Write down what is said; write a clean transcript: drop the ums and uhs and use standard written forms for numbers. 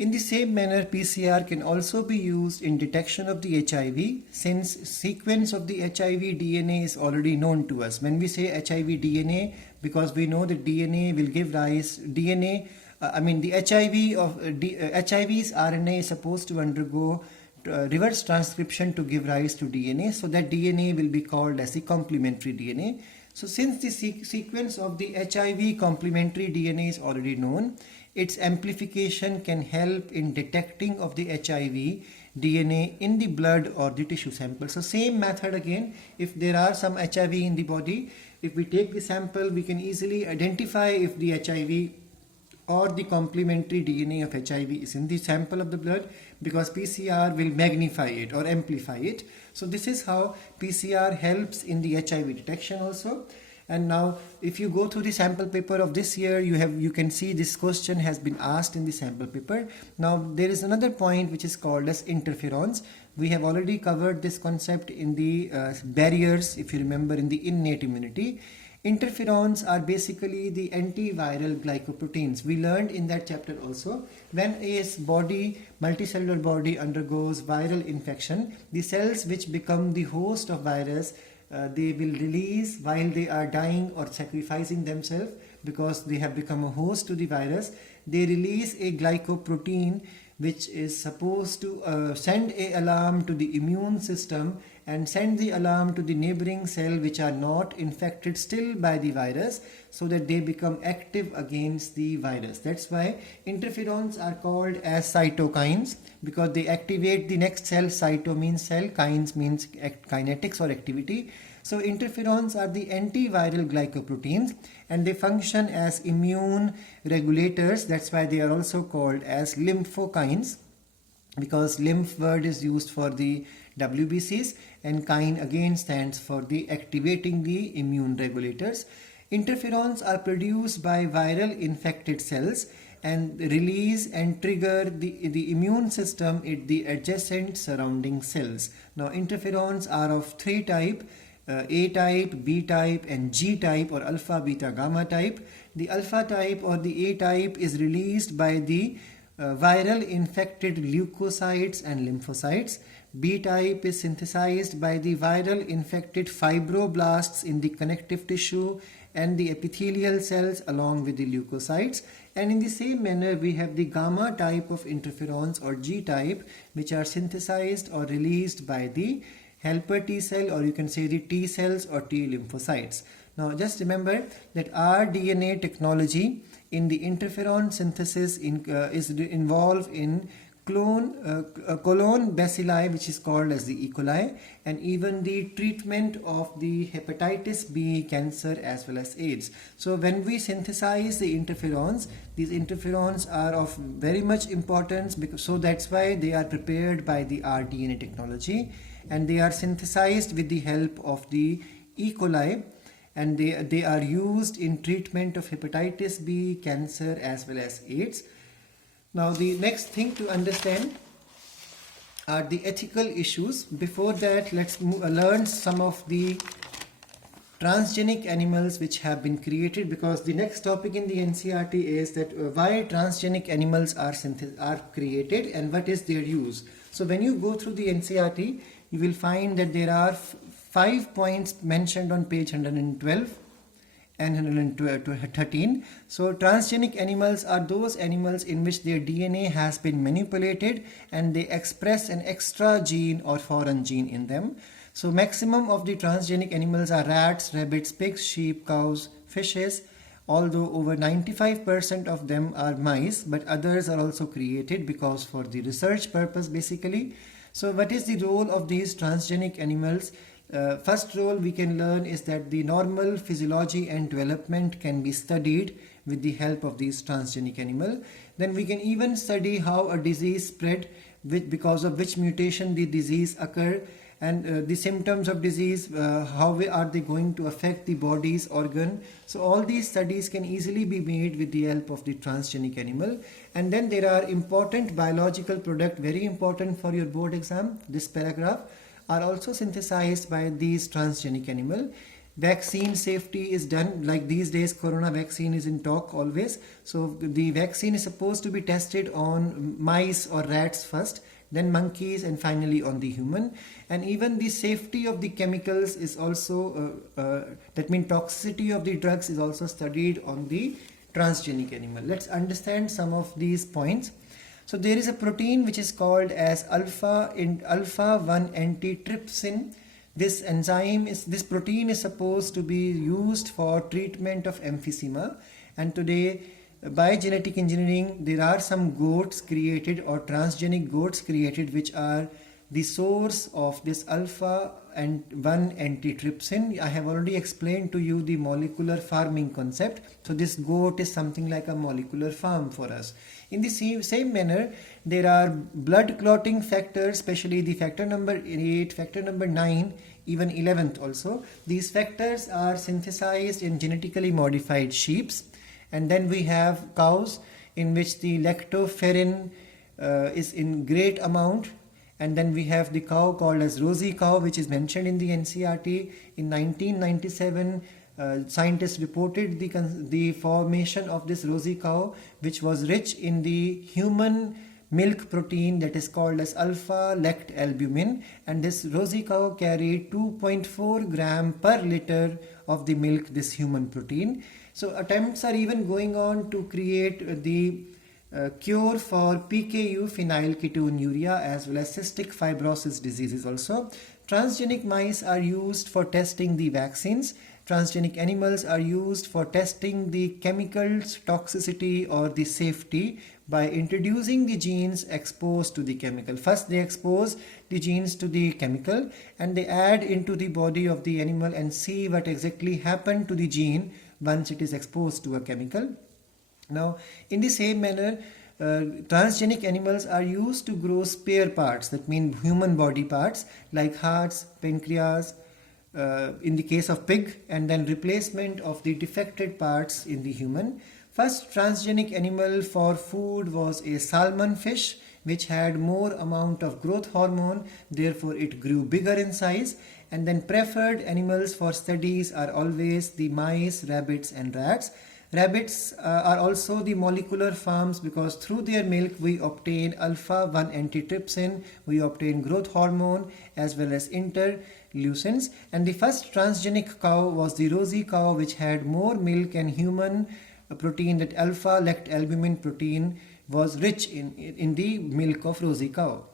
In the same manner, PCR can also be used in detection of the HIV, since sequence of the HIV DNA is already known to us. When we say HIV DNA, because we know that DNA will give rise, the HIV's RNA is supposed to undergo reverse transcription to give rise to DNA, so that DNA will be called as the complementary DNA. So since the sequence of the HIV complementary DNA is already known, its amplification can help in detecting of the HIV DNA in the blood or the tissue sample. So same method again, if there are some HIV in the body, if we take the sample, we can easily identify if the HIV or the complementary DNA of HIV is in the sample of the blood, because PCR will magnify it or amplify it. So this is how PCR helps in the HIV detection also. And now if you go through the sample paper of this year, you can see this question has been asked in the sample paper. Now there is another point which is called as interferons. We have already covered this concept in the barriers, if you remember, in the innate immunity. Interferons are basically the antiviral glycoproteins. We learned in that chapter also, when a multicellular body undergoes viral infection, the cells which become the host of virus, they will release, while they are dying or sacrificing themselves because they have become a host to the virus, they release a glycoprotein which is supposed to send an alarm to the immune system and send the alarm to the neighboring cell which are not infected still by the virus, so that they become active against the virus. That's why interferons are called as cytokines, because they activate the next cell. Cyto means cell, kines means kinetics or activity. So interferons are the antiviral glycoproteins, and they function as immune regulators. That's why they are also called as lymphokines, because lymph word is used for the WBCs, and kine again stands for the activating the immune regulators. Interferons are produced by viral infected cells and release and trigger the immune system in the adjacent surrounding cells. Now interferons are of three types: A type, B type and G type, or alpha, beta, gamma type. The alpha type or the A type is released by the viral infected leukocytes and lymphocytes. B type is synthesized by the viral infected fibroblasts in the connective tissue and the epithelial cells along with the leukocytes. And in the same manner, we have the gamma type of interferons, or G type, which are synthesized or released by the helper T cell, or you can say the T cells or T lymphocytes. Now just remember that our DNA technology in the interferon synthesis is involved in colon bacilli, which is called as the E. coli, and even the treatment of the hepatitis B, cancer as well as AIDS. So when we synthesize the interferons, these interferons are of very much importance, so that's why they are prepared by the rDNA technology, and they are synthesized with the help of the E. coli, and they are used in treatment of hepatitis B, cancer as well as AIDS. Now the next thing to understand are the ethical issues. Before that, let's learn some of the transgenic animals which have been created, because the next topic in the NCERT is that why transgenic animals are created and what is their use. So when you go through the NCERT, you will find that there are 5 points mentioned on page 112 and 113. So transgenic animals are those animals in which their DNA has been manipulated and they express an extra gene or foreign gene in them. So maximum of the transgenic animals are rats, rabbits, pigs, sheep, cows, fishes, although over 95% of them are mice, but others are also created because for the research purpose basically. So what is the role of these transgenic animals? First role we can learn is that the normal physiology and development can be studied with the help of these transgenic animal. Then we can even study how a disease spread, because of which mutation the disease occur, and the symptoms of disease, how are they going to affect the body's organ. So all these studies can easily be made with the help of the transgenic animal. And then there are important biological products, very important for your board exam. This paragraph are also synthesized by these transgenic animal. vaccine safety is done. Like these days, corona vaccine is in talk always. So the vaccine is supposed to be tested on mice or rats first, then monkeys, and finally on the human. And even the safety of the chemicals is also, that means toxicity of the drugs is also studied on the transgenic animal. Let's understand some of these points. So there is a protein which is called as alpha-1 antitrypsin. This protein is supposed to be used for treatment of emphysema. And today, by genetic engineering, there are some goats created, or transgenic goats created, which are the source of this alpha-1 antitrypsin. I have already explained to you the molecular farming concept. So this goat is something like a molecular farm for us. In the same manner, there are blood clotting factors, especially the factor number 8, factor number 9, even 11th also. These factors are synthesized in genetically modified sheep. And then we have cows, in which the lactoferrin is in great amount. And then we have the cow called as rosy cow, which is mentioned in the NCERT. In 1997, scientists reported the formation of this rosy cow, which was rich in the human milk protein that is called as alpha-lactalbumin, and this rosy cow carried 2.4 gram per liter of the milk, this human protein. So attempts are even going on to create the cure for PKU, phenylketonuria, as well as cystic fibrosis diseases also. Transgenic mice are used for testing the vaccines. Transgenic animals are used for testing the chemicals toxicity or the safety by introducing the genes exposed to the chemical. First they expose the genes to the chemical and they add into the body of the animal and see what exactly happened to the gene once it is exposed to a chemical. Now, in the same manner, transgenic animals are used to grow spare parts, that mean human body parts like hearts, pancreas, in the case of pig, and then replacement of the defected parts in the human. First transgenic animal for food was a salmon fish, which had more amount of growth hormone, therefore it grew bigger in size. And then preferred animals for studies are always the mice, rabbits and rats. Rabbits are also the molecular farms because through their milk we obtain alpha-1 antitrypsin, we obtain growth hormone as well as interleukins. And the first transgenic cow was the rosy cow, which had more milk and human protein, that alpha-lactalbumin protein was rich in the milk of rosy cow.